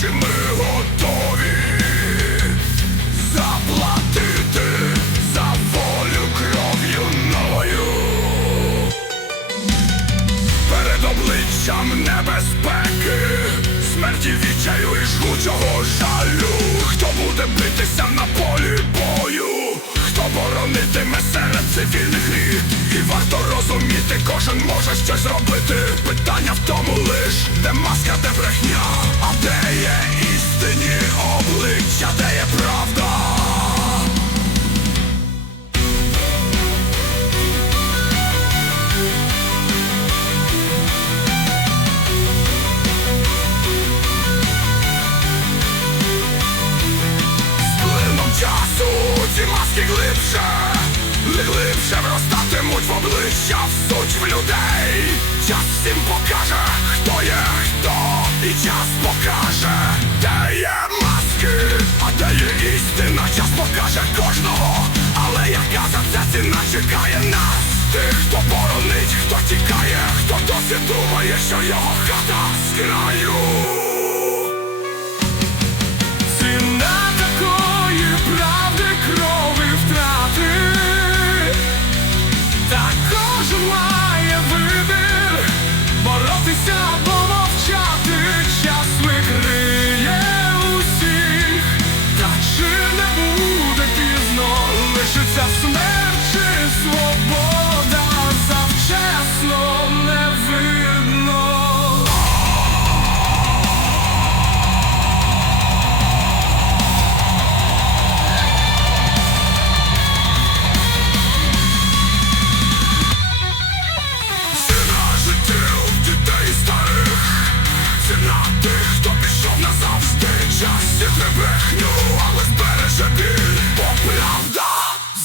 Чи ми готові заплатити за волю кров'ю новою? Перед обличчям небезпеки, смерті вічаю і жгучого жалю. Хто буде битися на полі бою? Хто боронитиме серед цивільних літ? І варто розуміти, кожен може щось робити. Питання в тому лиш. людей. Час всім покаже, хто є хто, і час покаже, де є маски, а де є істина, час покаже кожного, але яка за це ціна чекає нас? Тих, хто боронить, хто тікає, хто досі думає, що його хата з краю.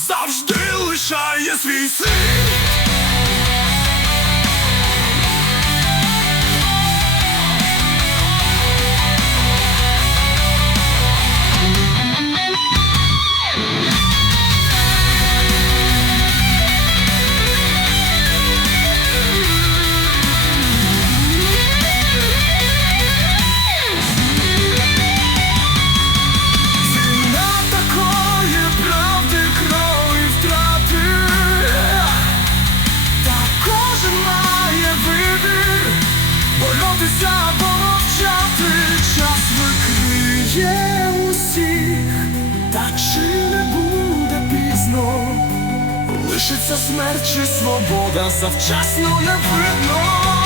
завжди лишає свій слід лишиться смерть чи свобода завчасно не видно.